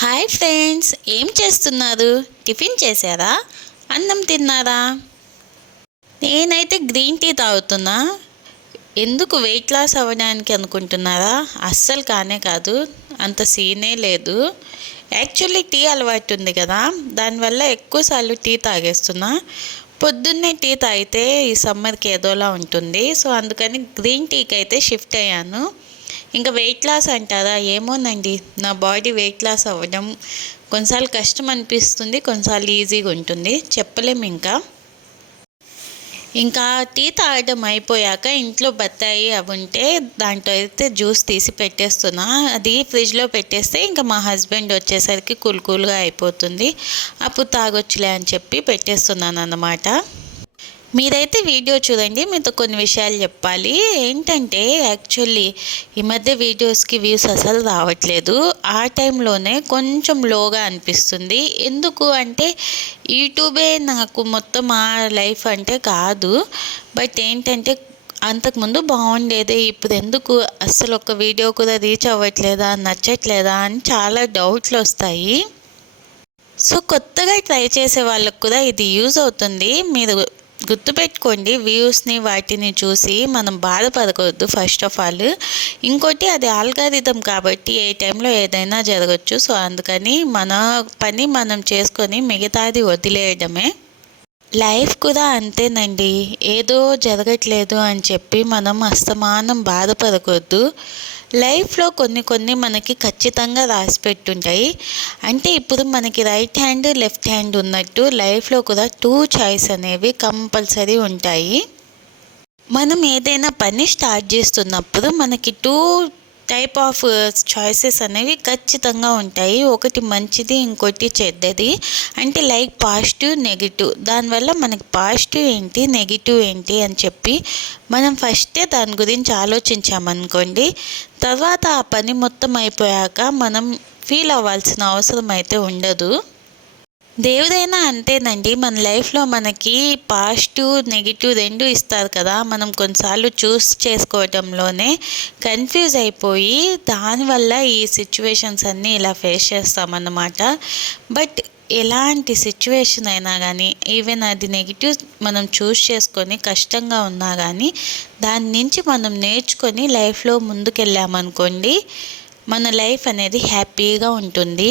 Hi friends, ఏం చేస్తున్నారు? Tiffin చేశారా? అన్నం తిన్నారా? నేనైతే గ్రీన్ టీ తాగుతున్నా. ఎందుకు వెయిట్ లాస్ అవ్వడానికి అనుకుంటున్నారా? అస్సలు కానే కాదు, అంత సీనే లేదు. యాక్చువల్లీ టీ అలవాటు ఉంది కదా, దానివల్ల ఎక్కువసార్లు టీ తాగేస్తున్నా. పొద్దున్నే టీ తాగితే ఈ సమ్మర్కి ఏదోలా ఉంటుంది. సో అందుకని గ్రీన్ టీకి అయితే షిఫ్ట్ అయ్యాను. ఇంకా వెయిట్ లాస్ అంటారా, ఏమోనండి, నా బాడీ వెయిట్ లాస్ అవ్వడం కొన్నిసార్లు కష్టం అనిపిస్తుంది, కొన్నిసార్లు ఈజీగా ఉంటుంది, చెప్పలేము. ఇంకా టీ తాగడం అయిపోయాక ఇంట్లో బత్తాయి అవి ఉంటే దాంట్లో అయితే జ్యూస్ తీసి పెట్టేస్తున్నా. అది ఫ్రిడ్జ్లో పెట్టేస్తే ఇంకా మా హస్బెండ్ వచ్చేసరికి కూల్గా అయిపోతుంది, అప్పుడు తాగొచ్చులే అని చెప్పి పెట్టేస్తున్నాను అన్నమాట. మీరైతే వీడియో చూడండి, మీతో కొన్ని విషయాలు చెప్పాలి. ఏంటంటే యాక్చువల్లీ ఈ మధ్య వీడియోస్కి వ్యూస్ అసలు రావట్లేదు. ఆ టైంలోనే కొంచెం లోగా అనిపిస్తుంది. ఎందుకు అంటే యూట్యూబే నాకు మొత్తం ఆ లైఫ్ అంటే కాదు. బట్ ఏంటంటే అంతకుముందు బాగుండేది, ఇప్పుడు ఎందుకు అస్సలు ఒక వీడియో కూడా రీచ్ అవ్వట్లేదా, నచ్చట్లేదా అని చాలా డౌట్లు వస్తాయి. సో కొత్తగా ట్రై చేసే వాళ్ళకు కూడా ఇది యూజ్ అవుతుంది. మీరు గుర్తుపెట్టుకోండి, వ్యూస్ని వాటిని చూసి మనం బాధపడకూడదు ఫస్ట్ ఆఫ్ ఆల్. ఇంకోటి, అది ఆల్గారిథం కాబట్టి ఏ టైంలో ఏదైనా జరగచ్చు. సో అందుకని మన పని మనం చేసుకొని మిగతాది వదిలేయడమే. లైఫ్ కూడా అంతేనండి, ఏదో జరగట్లేదు అని చెప్పి మనం అస్తమానం బాధపడకూడదు. లైఫ్లో కొన్ని మనకి ఖచ్చితంగా రాసి పెట్టుంటాయి. అంటే ఇప్పుడు మనకి రైట్ హ్యాండ్ లెఫ్ట్ హ్యాండ్ ఉన్నట్టు లైఫ్లో కూడా 2 చాయిస్ అనేవి కంపల్సరీ ఉంటాయి. మనం ఏదైనా పని స్టార్ట్ చేస్తున్నప్పుడు మనకి 2 టైప్ ఆఫ్ చాయిసెస్ అనేవి ఖచ్చితంగా ఉంటాయి. ఒకటి మంచిది, ఇంకోటి చెడ్డది. అంటే లైక్ పాజిటివ్, నెగిటివ్. దానివల్ల మనకి పాజిటివ్ ఏంటి, నెగిటివ్ ఏంటి అని చెప్పి మనం ఫస్టే దాని గురించి ఆలోచించామనుకోండి, తర్వాత ఆ పని మొత్తం అయిపోయాక మనం ఫీల్ అవ్వాల్సిన అవసరం అయితే ఉండదు. దేవుడైనా అంతేనండి, మన లైఫ్లో మనకి పాజిటివ్ నెగిటివ్ 2 ఇస్తారు కదా. మనం కొన్నిసార్లు చూస్ చేసుకోవడంలోనే కన్ఫ్యూజ్ అయిపోయి దానివల్ల ఈ సిచ్యువేషన్స్ అన్నీ ఇలా ఫేస్ చేస్తామన్నమాట. బట్ ఎలాంటి సిచ్యువేషన్ అయినా కానీ, ఈవెన్ అది నెగిటివ్ మనం చూస్ చేసుకొని కష్టంగా ఉన్నా కానీ దాని నుంచి మనం నేర్చుకొని లైఫ్లో ముందుకెళ్ళామనుకోండి, మన లైఫ్ అనేది హ్యాపీగా ఉంటుంది.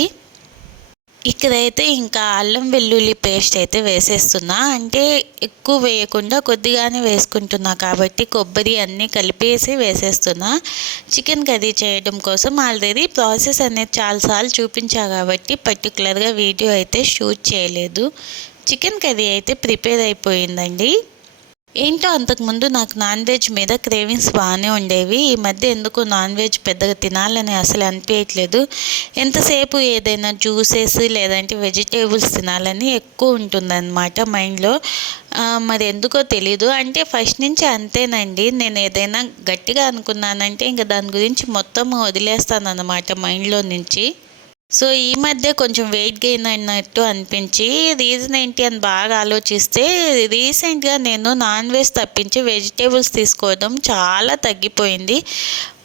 ఇక్కడైతే ఇంకా అల్లం వెల్లుల్లి పేస్ట్ అయితే వేసేస్తున్నా. అంటే ఎక్కువ వేయకుండా కొద్దిగానే వేసుకుంటున్నా కాబట్టి కొబ్బరి అన్నీ కలిపేసి వేసేస్తున్నా. చికెన్ కర్రీ చేయడం కోసం ఆల్రెడీ ప్రాసెస్ అనేది చాలాసార్లు చూపించా కాబట్టి పర్టికులర్గా వీడియో అయితే షూట్ చేయలేదు. చికెన్ కర్రీ అయితే ప్రిపేర్ అయిపోయిందండి. ఏంటో అంతకుముందు నాకు నాన్ వెజ్ మీద క్రేవింగ్స్ బాగానే ఉండేవి. ఈ మధ్య ఎందుకు నాన్ వెజ్ పెద్దగా తినాలని అసలు అనిపించట్లేదు. ఎంతసేపు ఏదైనా జ్యూసెస్ లేదంటే వెజిటేబుల్స్ తినాలని ఎక్కువ ఉంటుందన్నమాట మైండ్లో. మరి ఎందుకో తెలీదు. అంటే ఫస్ట్ నుంచి అంతేనండి, నేను ఏదైనా గట్టిగా అనుకున్నానంటే ఇంకా దాని గురించి మొత్తం వదిలేస్తాను అన్నమాట మైండ్లో నుంచి. సో ఈ మధ్య కొంచెం వెయిట్ గెయిన్ అయినట్టు అనిపించి రీజన్ ఏంటి అని బాగా ఆలోచిస్తే, రీసెంట్గా నేను నాన్ వెజ్ తప్పించి వెజిటేబుల్స్ తీసుకోవడం చాలా తగ్గిపోయింది.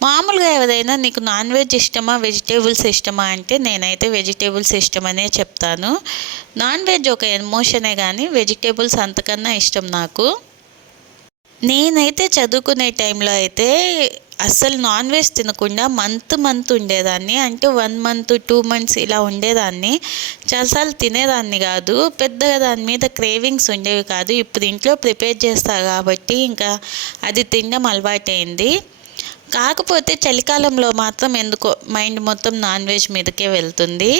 మామూలుగా ఎవరైనా నీకు నాన్ వెజ్ ఇష్టమా వెజిటేబుల్స్ ఇష్టమా అంటే నేనైతే వెజిటేబుల్స్ ఇష్టమనే చెప్తాను. నాన్ వెజ్ ఒక ఎమోషనే కానీ వెజిటేబుల్స్ అంతకన్నా ఇష్టం నాకు. నేనైతే చదువుకునే టైంలో అయితే అస్సలు నాన్ వెజ్ తినకుండా మంత్ ఉండేదాన్ని. అంటే 1 మంత్ 2 మంత్స్ ఇలా ఉండేదాన్ని. చాలాసార్లు తినేదాన్ని కాదు, పెద్దగా దాని మీద క్రేవింగ్స్ ఉండేవి కాదు. ఇప్పుడు ఇంట్లో ప్రిపేర్ చేస్తా కాబట్టి ఇంకా అది తినడం అలవాటైంది. కాకపోతే చలికాలంలో మాత్రం ఎందుకో మైండ్ మొత్తం నాన్ వెజ్ మీదకే వెళ్తుంది.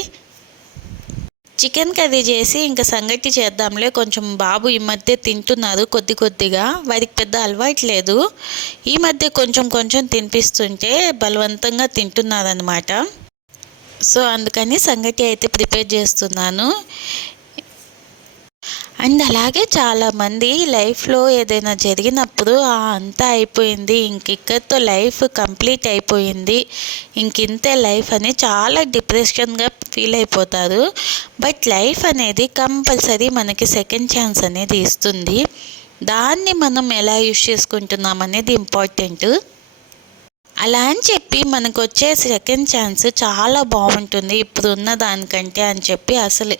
చికెన్ కర్రీ చేసి ఇంకా సంగటి చేద్దాంలే, కొంచెం బాబు ఈ మధ్య తింటున్నారు కొద్దిగా, వారికి పెద్ద అలవాటు లేదు. ఈ మధ్య కొంచెం తినిపిస్తుంటే బలవంతంగా తింటున్నారనమాట. సో అందుకని సంగటి అయితే ప్రిపేర్ చేస్తున్నాను. అండ్ అలాగే చాలామంది లైఫ్లో ఏదైనా జరిగినప్పుడు అంతా అయిపోయింది, ఇక్కడితో లైఫ్ కంప్లీట్ అయిపోయింది, ఇంతే లైఫ్ అని చాలా డిప్రెషన్గా ఫీల్ అయిపోతారు. బట్ లైఫ్ అనేది కంపల్సరీ మనకి సెకండ్ ఛాన్స్ అనేది ఇస్తుంది. దాన్ని మనం ఎలా యూజ్ చేసుకుంటున్నాం అనేది ఇంపార్టెంట్. అలా అని చెప్పి చెప్పి మనకు వచ్చే సెకండ్ ఛాన్స్ చాలా బాగుంటుంది ఇప్పుడు ఉన్న దానికంటే అని చెప్పి అసలు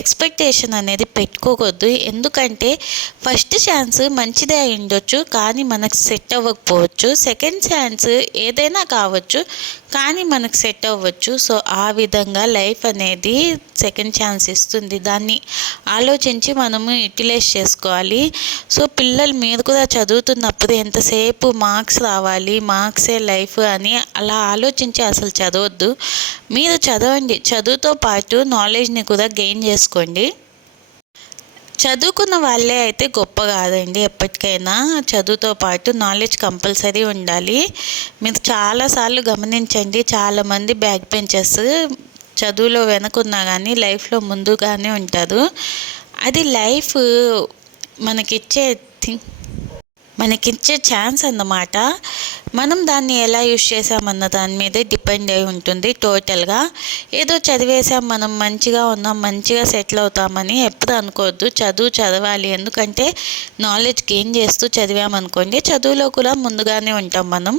ఎక్స్పెక్టేషన్ అనేది పెట్టుకోకూడదు. ఎందుకంటే ఫస్ట్ ఛాన్స్ మంచిదే అయి ఉండొచ్చు, కానీ మనకు సెట్ అవ్వకపోవచ్చు. సెకండ్ ఛాన్స్ ఏదైనా కావచ్చు, కానీ మనకు సెట్ అవ్వచ్చు. సో ఆ విధంగా లైఫ్ అనేది సెకండ్ ఛాన్స్ ఇస్తుంది. దాన్ని ఆలోచించి మనము యూటిలైజ్ చేసుకోవాలి. సో పిల్లలు మీరు కూడా చదువుతున్నప్పుడు ఎంతసేపు మార్క్స్ రావాలి, మార్క్సే లైఫ్ అని అలా ఆలోచించి అసలు చదవద్దు. మీరు చదవండి, చదువుతో పాటు నాలెడ్జ్ని కూడా గెయిన్ చేసుకోండి. చదువుకున్న వాళ్ళే అయితే గొప్ప కాదండి. ఎప్పటికైనా చదువుతో పాటు నాలెడ్జ్ కంపల్సరీ ఉండాలి. మీరు చాలాసార్లు గమనించండి, చాలామంది బ్యాక్ బెంచర్స్ చదువులో వెనకున్నా కానీ లైఫ్లో ముందుగానే ఉంటారు. అది లైఫ్ మనకిచ్చే ఛాన్స్ అన్నమాట. మనం దాన్ని ఎలా యూజ్ చేసామన్న దాని మీదే డిపెండ్ అయి ఉంటుంది టోటల్గా. ఏదో చదివేసాం, మనం మంచిగా ఉన్నాం, మంచిగా సెటిల్ అవుతామని ఎప్పుడు అనుకోవద్దు. చదవాలి, ఎందుకంటే నాలెడ్జ్ గెయిన్ చేస్తూ చదివామనుకోండి చదువులో కూడా ముందుగానే ఉంటాం మనం.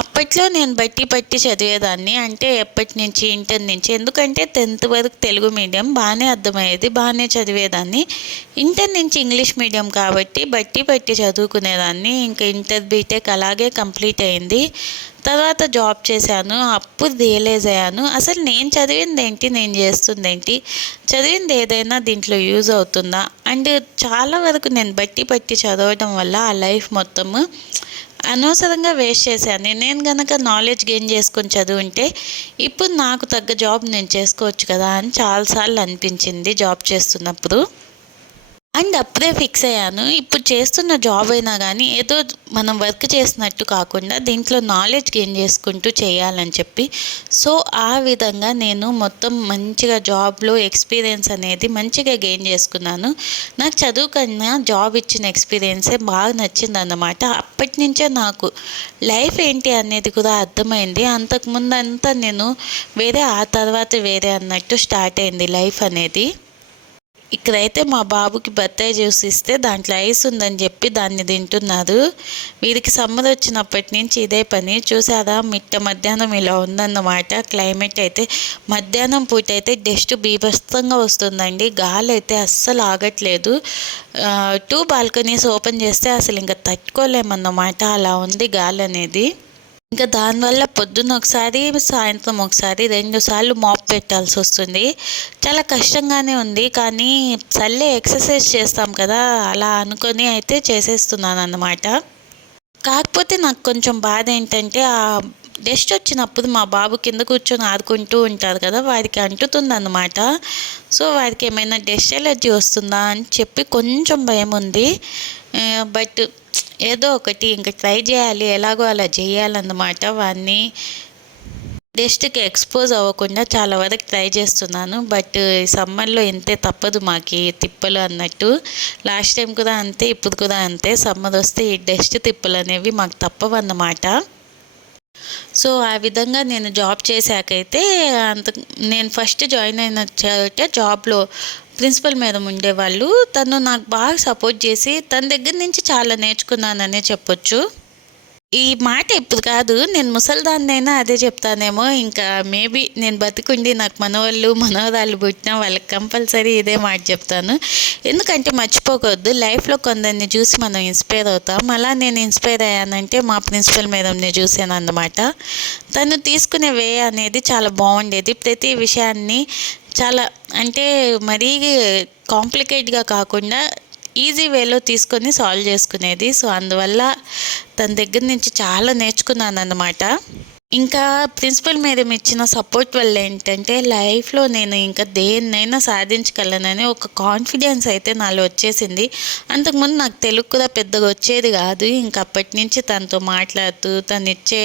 అప్పట్లో నేను బట్టి చదివేదాన్ని, అంటే ఎప్పటి నుంచి, ఇంటర్ నుంచి. ఎందుకంటే 10th వరకు తెలుగు మీడియం బాగానే అర్థమయ్యేది, బాగానే చదివేదాన్ని. ఇంటర్ నుంచి ఇంగ్లీష్ మీడియం కాబట్టి బట్టి చదువుకునేదాన్ని. ఇంకా ఇంటర్ బీటెక్ అలాగే కంప్లీట్ అయింది. తర్వాత జాబ్ చేశాను. అప్పుడు రియలైజ్ అయ్యాను, అసలు నేను చదివింది ఏంటి, నేను చేస్తుంది ఏంటి, చదివింది ఏదైనా దీంట్లో యూజ్ అవుతుందా. అండ్ చాలా వరకు నేను బట్టి చదవడం వల్ల ఆ లైఫ్ మొత్తము అనవసరంగా వేస్ట్ చేశాను. నేను కనుక నాలెడ్జ్ గెయిన్ చేసుకొని చదువుంటే ఇప్పుడు నాకు తగ్గ జాబ్ నేను చేసుకోవచ్చు కదా అని చాలాసార్లు అనిపించింది జాబ్ చేస్తున్నప్పుడు. అండ్ అప్పుడే ఫిక్స్ అయ్యాను, ఇప్పుడు చేస్తున్న జాబ్ అయినా కానీ ఏదో మనం వర్క్ చేసినట్టు కాకుండా దీంట్లో నాలెడ్జ్ గెయిన్ చేసుకుంటూ చేయాలని చెప్పి. సో ఆ విధంగా నేను మొత్తం మంచిగా జాబ్లో ఎక్స్పీరియన్స్ అనేది మంచిగా గెయిన్ చేసుకున్నాను. నాకు చదువు కన్నా జాబ్ ఇచ్చిన ఎక్స్పీరియన్సే బాగా నచ్చింది అన్నమాట. అప్పటి నుంచే నాకు లైఫ్ ఏంటి అనేది కూడా అర్థమైంది. అంతకుముందు అంతా నేను వేరే, ఆ తర్వాత వేరే అన్నట్టు స్టార్ట్ అయింది లైఫ్ అనేది. ఇక్కడైతే మా బాబుకి బత్తాయి జ్యూస్ ఇస్తే దాంట్లో ఐస్ ఉందని చెప్పి దాన్ని తింటున్నారు. వీరికి సమ్మర్ వచ్చినప్పటి నుంచి ఇదే పని. చూసారా, మధ్యాహ్నం ఇలా ఉందన్నమాట క్లైమేట్ అయితే. మధ్యాహ్నం పూట అయితే డస్ట్ బీభత్సంగా వస్తుందండి, గాలి అయితే అస్సలు ఆగట్లేదు. 2 బాల్కనీస్ ఓపెన్ చేస్తే అసలు ఇంకా తట్టుకోలేమన్నమాట, అలా ఉంది గాలి అనేది. ఇంకా దానివల్ల పొద్దున్న ఒకసారి, సాయంత్రం ఒకసారి 2 సార్లు మాప్ పెట్టాల్సి వస్తుంది. చాలా కష్టంగానే ఉంది, కానీ సర్లే ఎక్సర్సైజ్ చేస్తాం కదా అలా అనుకొని అయితే చేసేస్తున్నాను అన్నమాట. కాకపోతే నాకు కొంచెం బాధ ఏంటంటే, ఆ డస్ట్ వచ్చినప్పుడు మా బాబు కింద కూర్చొని ఆడుకుంటూ ఉంటారు కదా, వారికి అంటుతుంది అన్నమాట. సో వారికి ఏమైనా డస్ట్ ఎలర్జీ వస్తుందా అని చెప్పి కొంచెం భయం ఉంది. బట్ ఏదో ఒకటి ఇంకా ట్రై చేయాలి, ఎలాగో అలా చేయాలన్నమాట. వాడిని డస్ట్కి ఎక్స్పోజ్ అవ్వకుండా చాలా వరకు ట్రై చేస్తున్నాను. బట్ ఈ సమ్మర్లో ఇంతే, తప్పదు మాకు తిప్పలు అన్నట్టు. లాస్ట్ టైం కూడా అంతే, ఇప్పుడు కూడా అంతే. సమ్మర్ వస్తే ఈ డస్ట్ తిప్పలు అనేవి మాకు తప్పవన్నమాట. సో ఆ విధంగా నేను జాబ్ చేశాకైతే నేను ఫస్ట్ జాయిన్ అయిన జాబ్లో ప్రిన్సిపల్ మేడం ఉండేవాళ్ళు. తను నాకు బాగా సపోర్ట్ చేసి తన దగ్గర నుంచి చాలా నేర్చుకున్నాననే చెప్పొచ్చు. ఈ మాట ఇప్పుడు కాదు, నేను ముసలిదాన్నైనా అదే చెప్తానేమో. ఇంకా మేబీ నేను బతికుండి నాకు మనవరాళ్ళు పుట్టినా వాళ్ళకి కంపల్సరీ ఇదే మాట చెప్తాను. ఎందుకంటే మర్చిపోకూడదు, లైఫ్లో కొందరిని చూసి మనం ఇన్స్పైర్ అవుతాం. అలా నేను ఇన్స్పైర్ అయ్యానంటే మా ప్రిన్సిపల్ మేడంని చూశాను అన్నమాట. తను తీసుకునే వే అనేది చాలా బాగుండేది. ప్రతి విషయాన్ని చాలా, అంటే మరీ కాంప్లికేట్గా కాకుండా ఈజీ వేలో తీసుకొని సాల్వ్ చేసుకునేది. సో అందువల్ల తన దగ్గర నుంచి చాలా నేర్చుకున్నాను అన్నమాట. ఇంకా ప్రిన్సిపల్ మేడం ఇచ్చిన సపోర్ట్ వల్ల ఏంటంటే లైఫ్లో నేను ఇంకా దేన్నైనా సాధించగలనని ఒక కాన్ఫిడెన్స్ అయితే నాలో వచ్చేసింది. అంతకుముందు నాకు తెలుగు కూడా పెద్దగా వచ్చేది కాదు. ఇంకా అప్పటి నుంచి తనతో మాట్లాడుతూ తను ఇచ్చే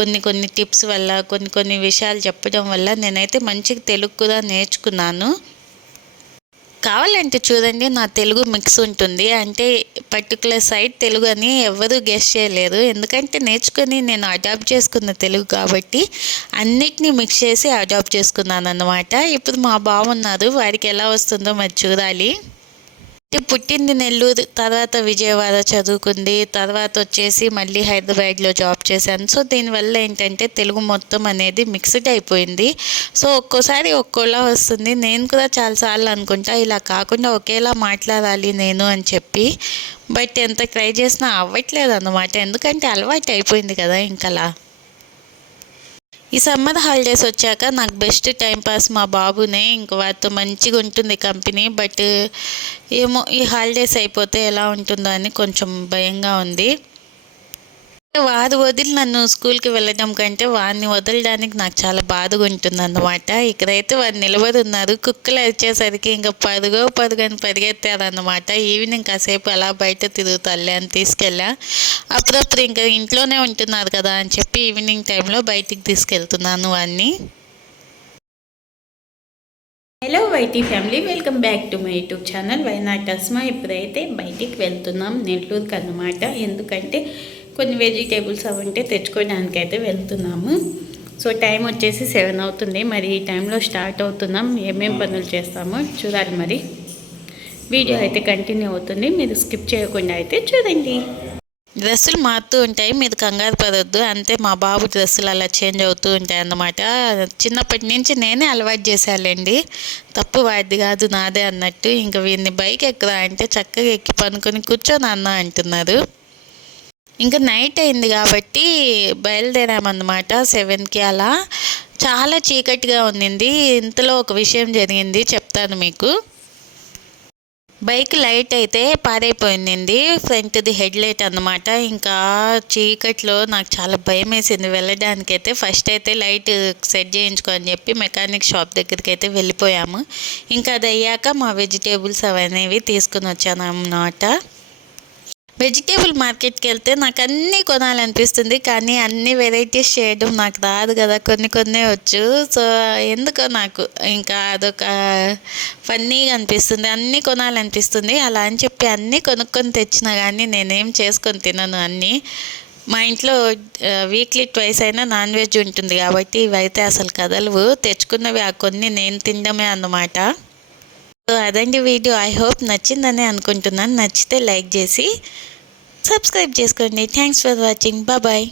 కొన్ని టిప్స్ వల్ల, కొన్ని విషయాలు చెప్పడం వల్ల నేనైతే మంచిగా తెలుగు కూడా నేర్చుకున్నాను. కావాలంటే చూడండి, నా తెలుగు మిక్స్ ఉంటుంది. అంటే పర్టికులర్ సైడ్ తెలుగు అని ఎవరు గెస్ చేయలేరు, ఎందుకంటే నేర్చుకొని నేను అడాప్ట్ చేసుకున్న తెలుగు కాబట్టి అన్నిటినీ మిక్స్ చేసి అడాప్ట్ చేసుకున్నాను అన్నమాట. ఇప్పుడు మా బాగున్నారు, వారికి ఎలా వస్తుందో మరి చూడాలి. పుట్టింది నెల్లూరు, తర్వాత విజయవాడ చదువుకుంది, తర్వాత వచ్చేసి మళ్ళీ హైదరాబాద్లో జాబ్ చేశాను. సో దీనివల్ల ఏంటంటే తెలుగు మొత్తం అనేది మిక్స్డ్ అయిపోయింది. సో ఒక్కోసారి ఒక్కోలా వస్తుంది. నేను కూడా చాలాసార్లు అనుకుంటా ఇలా కాకుండా ఒకేలా మాట్లాడాలి నేను అని చెప్పి, బట్ ఎంత ట్రై చేసినా అవ్వట్లేదు అన్నమాట. ఎందుకంటే అలవాటు అయిపోయింది కదా ఇంకలా. ఈ సమ్మర్ హాలిడేస్ వచ్చాక నాకు బెస్ట్ టైంపాస్ మా బాబునే. ఇంక వాటితో మంచిగా ఉంటుంది కంపెనీ. బట్ ఏమో ఈ హాలిడేస్ అయిపోతే ఎలా ఉంటుందో అని కొంచెం భయంగా ఉంది. వారు వదిలి నన్ను స్కూల్కి వెళ్ళడం కంటే వాడిని వదలడానికి నాకు చాలా బాధగా ఉంటుంది అన్నమాట. ఇక్కడైతే వారు నిలబడి ఉన్నారు. కుక్కలు వచ్చేసరికి ఇంకా పరుగని పరిగెత్తారన్నమాట. ఈవినింగ్ కాసేపు అలా బయట తిరుగుతాలే అని తీసుకెళ్ళా. అప్పుడప్పుడు ఇంకా ఇంట్లోనే ఉంటున్నారు కదా అని చెప్పి ఈవినింగ్ టైంలో బయటికి తీసుకెళ్తున్నాను వాడిని. Hello YT family, welcome back to my YouTube channel why not Asma. ఇప్పుడైతే బయటికి వెళ్తున్నాం నెల్లూరుకి అన్నమాట. ఎందుకంటే కొన్ని వెజిటేబుల్స్ అవి ఉంటే తెచ్చుకోవడానికి అయితే వెళ్తున్నాము. సో టైం వచ్చేసి 7 అవుతుంది. మరి ఈ టైంలో స్టార్ట్ అవుతున్నాం. ఏమేం పనులు చేస్తామో చూడాలి. మరి వీడియో అయితే కంటిన్యూ అవుతుంది, మీరు స్కిప్ చేయకుండా అయితే చూడండి. డ్రెస్సులు మారుతూ ఉంటాయి, మీరు కంగారు పడొద్దు. అంతే, మా బాబు డ్రెస్సులు అలా చేంజ్ అవుతూ ఉంటాయి అన్నమాట. చిన్నప్పటి నుంచి నేనే అలవాటు చేశానండి. తప్పు వాడిది కాదు, నాదే అన్నట్టు. ఇంకా వీడిని బైక్ ఎక్కురా అంటే చక్కగా ఎక్కి పనుకొని కూర్చొని అన్న అంటున్నారు. ఇంకా నైట్ అయింది కాబట్టి బయలుదేరామన్నమాట 7కి అలా. చాలా చీకటిగా ఉన్నింది. ఇంతలో ఒక విషయం జరిగింది, చెప్తాను మీకు. బైక్ లైట్ అయితే పాడైపోయింది, ఫ్రంట్ది హెడ్ లైట్ అన్నమాట. ఇంకా చీకట్లో నాకు చాలా భయం వేసింది వెళ్ళడానికైతే. ఫస్ట్ అయితే లైట్ సెట్ చేయించుకొని చెప్పి మెకానిక్ షాప్ దగ్గరికి అయితే వెళ్ళిపోయాము. ఇంకా అది అయ్యాక మా వెజిటేబుల్స్ అవనేవి తీసుకుని వచ్చాను అన్నమాట. వెజిటేబుల్ మార్కెట్కి వెళ్తే నాకు అన్నీ కొనాలనిపిస్తుంది, కానీ అన్ని వెరైటీస్ చేయడం నాకు రాదు కదా, కొన్ని వచ్చు. సో ఎందుకో నాకు ఇంకా అదొక ఫన్నీగా అనిపిస్తుంది, అన్నీ కొనాలనిపిస్తుంది. అలా అని చెప్పి అన్నీ కొనుక్కొని తెచ్చినా కానీ నేనేం చేసుకొని తినను అన్నీ. మా ఇంట్లో వీక్లీ ట్వైస్ అయినా నాన్ వెజ్ ఉంటుంది కాబట్టి ఇవైతే అసలు కదలవు. తెచ్చుకున్నవి ఆ కొన్ని నేను తినడమే అన్నమాట. సో అదండి వీడియో. ఐ హోప్ నచ్చిందని అనుకుంటున్నాను. నచ్చితే లైక్ చేసి సబ్స్క్రైబ్ చేసుకోండి. Thanks for watching. బాయ్.